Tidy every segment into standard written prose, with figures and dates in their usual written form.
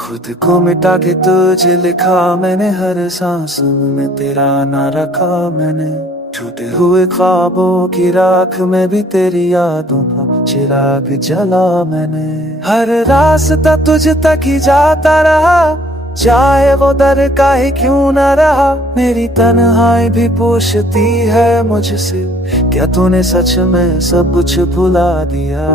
खुद को मिटा के तुझे लिखा मैंने, हर सांस में तेरा ना रखा मैंने। टूटे हुए ख्वाबों की राख में भी तेरी यादों का चिराग जला मैंने। हर रास्ता तुझ तक ही जाता रहा, चाहे वो दर का ही क्यों ना रहा। मेरी तन्हाई भी पूछती है मुझसे, क्या तूने सच में सब कुछ भुला दिया।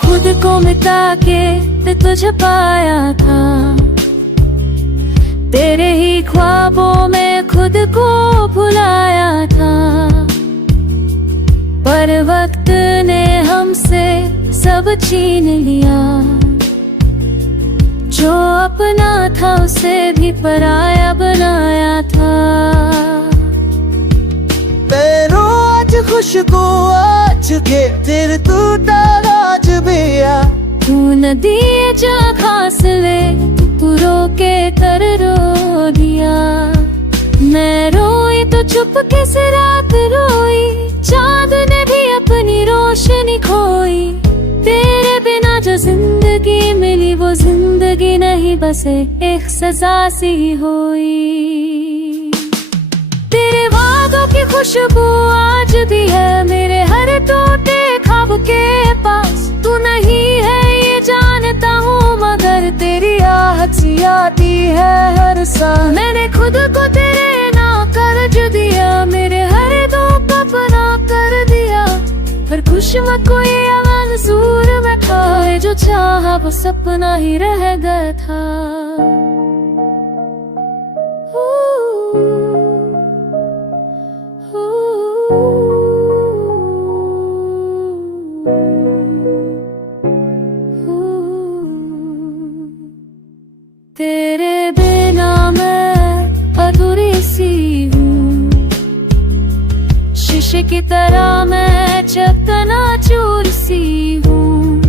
खुद को मिटा के तुझे पाया था, तेरे ही ख्वाबों में खुद को भुलाया था। पर वक्त ने हमसे सब छीन लिया, जो अपना था उसे भी पराया बनाया था। पैरों आज खुशबू आज के तेरे टूटा राज बिया। तू नदी जा खास ले, तू रोके कर रो दिया। मैं रोई तो चुप कैसे रात रोई, चांद ने भी अपनी रोशनी खोई। तेरे बिना जो जिंदगी मिली वो जिंदगी नहीं, बस एक सजा सी हुई। तेरे वादों की खुशबू आज भी है मेरे हर टूटे ख्वाब के पास। तू नहीं है ये जानता हूँ, मगर तेरी आहट सी आती है हर सांस। मैंने खुद को तेरे ना कर्ज दिया, मेरे हर दुख अपना कर दिया। पर खुश मत कोई मंजूर में था, जो चाहा वो सपना ही रह गया था। तेरे बिना मैं अधूरी सी हूँ, शीशे की तरह मैं चकनाचूर सी हूँ।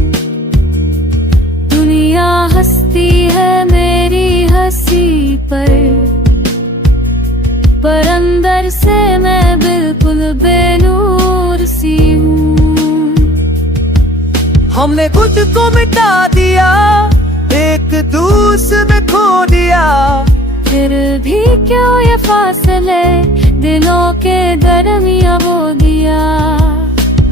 दुनिया हंसती है मेरी हंसी पर अंदर से मैं बिल्कुल बेनूर सी हूँ। हमने खुद को मिटा दिया, एक दूसरे में खो दिया। फिर भी क्यों ये फासले दिलों के दरमियां वो दिया।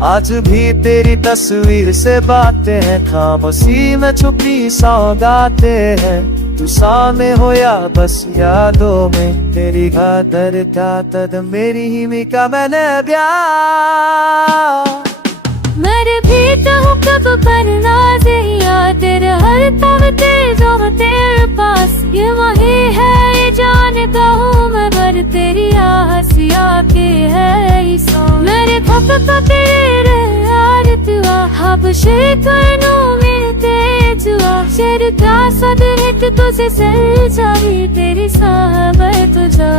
आज भी तेरी तस्वीर से बातें हैं, खामोशी में छुपी सौगातें हैं। तू सामने हो या बस यादों में, तेरी गादर का तद मेरी ही मिका मैंने ब्याह। मेरे भी हूँ कब पर नाज़िया, तेरे हर तब तेजों में तेरे पास। ये वही है ये जानता हूँ मैं, पर तेरी आहसिया के है ही सो। मेरे पप का तेरे यार तुआ, हब शेकनू मिलते जुआ। शेर का सदरित तुझे सर जाई, तेरी साहब तुझा